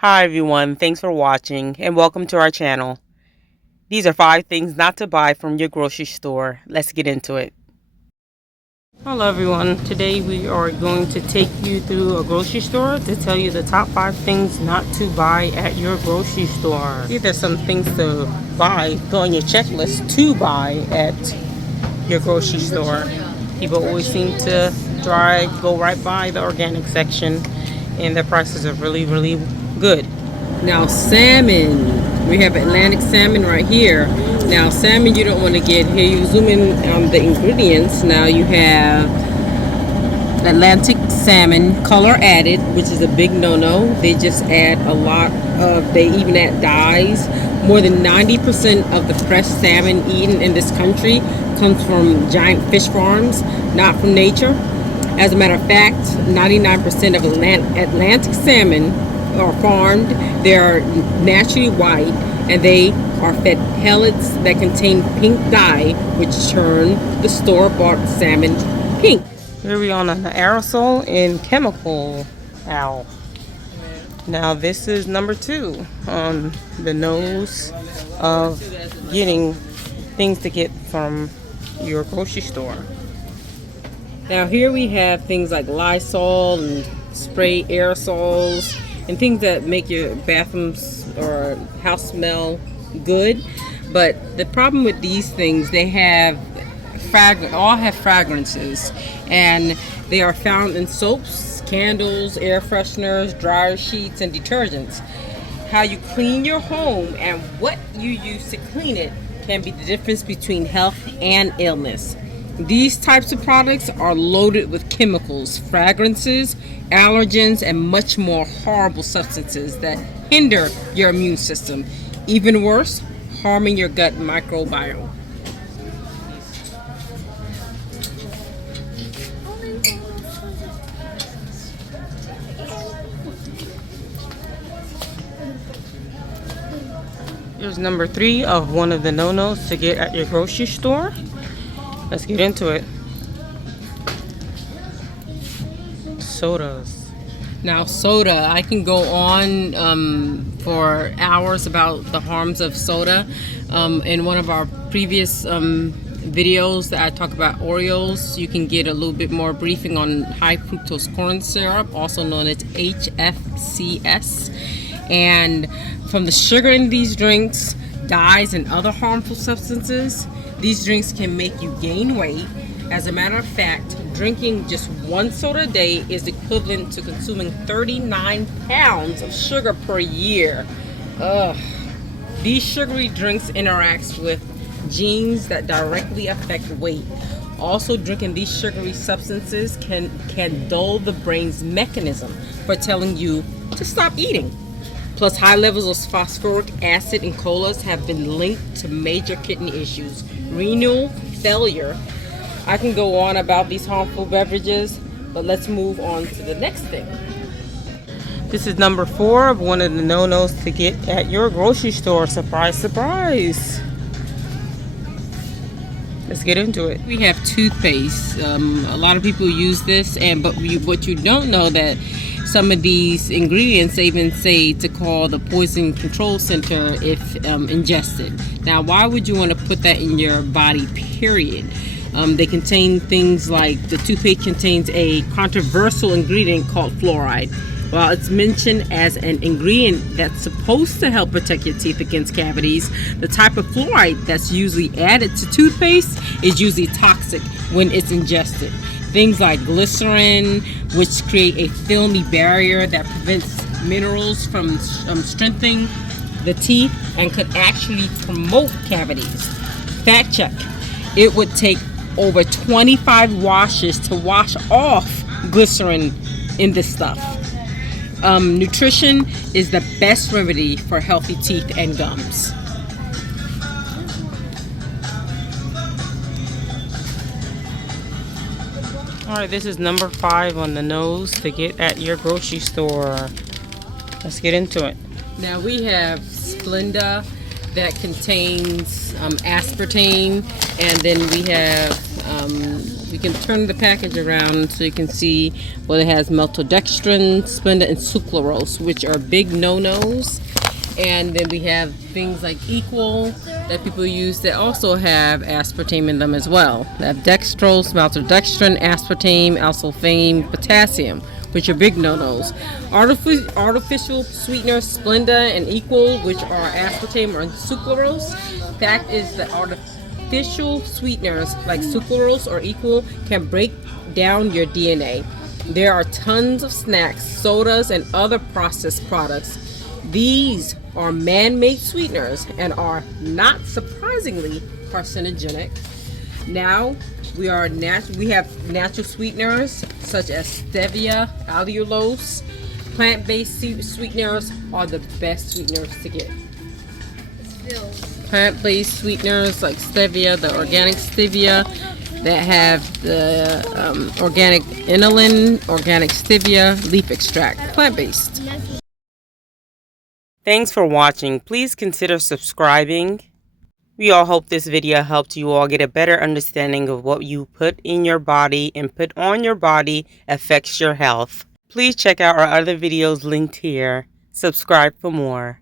Hi everyone, thanks for watching and welcome to our channel. These are 5 things not to buy from your grocery store. Let's get into it. Hello everyone, today we are going to take you through a grocery store to tell you the top 5 things not to buy at your grocery store. Here are some things to buy, go on your checklist to buy at your grocery store. People always seem to go right by the organic section and their prices are really good. Now salmon, we have Atlantic salmon right here. Now salmon you don't want to get, here you zoom in on the ingredients. Now you have Atlantic salmon color added, which is a big no-no. They just add a lot of, they even add dyes. More than 90% of the fresh salmon eaten in this country comes from giant fish farms, not from nature. As a matter of fact, 99% of Atlantic salmon are farmed. They are naturally white and they are fed pellets that contain pink dye, which turn the store-bought salmon pink. Here we are on an aerosol and chemical owl. Now this is number 2 on the nose of getting things to get from your grocery store. Now here we have things like Lysol and spray aerosols and things that make your bathrooms or house smell good. But the problem with these things, they have all have fragrances, and they are found in soaps, candles, air fresheners, dryer sheets, and detergents. How you clean your home and what you use to clean it can be the difference between health and illness. These types of products are loaded with chemicals, fragrances, allergens, and much more horrible substances that hinder your immune system. Even worse, harming your gut microbiome. Here's number 3 of one of the no-nos to get at your grocery store. Let's get into it. Sodas. Now soda, I can go on for hours about the harms of soda. In one of our previous videos that I talk about Oreos, you can get a little bit more briefing on high fructose corn syrup, also known as HFCS. And from the sugar in these drinks, dyes, and other harmful substances, these drinks can make you gain weight. As a matter of fact, drinking just 1 soda a day is equivalent to consuming 39 pounds of sugar per year. Ugh. These sugary drinks interact with genes that directly affect weight. Also, drinking these sugary substances can dull the brain's mechanism for telling you to stop eating. Plus, high levels of phosphoric acid in colas have been linked to major kidney issues, renal failure. I can go on about these harmful beverages, but let's move on to the next thing. This is number 4 of one of the no-nos to get at your grocery store. Surprise, surprise. Let's get into it. We have toothpaste. A lot of people use this, but what you don't know that some of these ingredients even say to call the poison control center if ingested. Now, why would you want to put that in your body, period? They contain things like, the toothpaste contains a controversial ingredient called fluoride. While it's mentioned as an ingredient that's supposed to help protect your teeth against cavities, the type of fluoride that's usually added to toothpaste is usually toxic when it's ingested. Things like glycerin, which create a filmy barrier that prevents minerals from strengthening the teeth and could actually promote cavities. Fact check. It would take over 25 washes to wash off glycerin in this stuff. Nutrition is the best remedy for healthy teeth and gums. Alright, this is number 5 on the nose to get at your grocery store. Let's get into it. Now we have Splenda that contains aspartame, and then we have We can turn the package around so you can see, well, it has maltodextrin, Splenda, and sucralose, which are big no-nos. And then we have things like Equal that people use that also have aspartame in them as well. They have dextrose, maltodextrin, aspartame, alsulfame, potassium, which are big no-nos. Artificial sweeteners, Splenda and Equal, which are aspartame or sucralose. Fact is that artificial sweeteners like sucralose or Equal can break down your DNA. There are tons of snacks, sodas, and other processed products. These are man-made sweeteners and are not surprisingly carcinogenic. Now we have natural sweeteners such as stevia, allulose. Plant-based sweeteners are the best sweeteners to get. Plant-based sweeteners like stevia, the organic stevia that have the organic inulin, organic stevia, leaf extract, plant-based. Thanks for watching. Please consider subscribing. We all hope this video helped you all get a better understanding of what you put in your body and put on your body affects your health. Please check out our other videos linked here. Subscribe for more.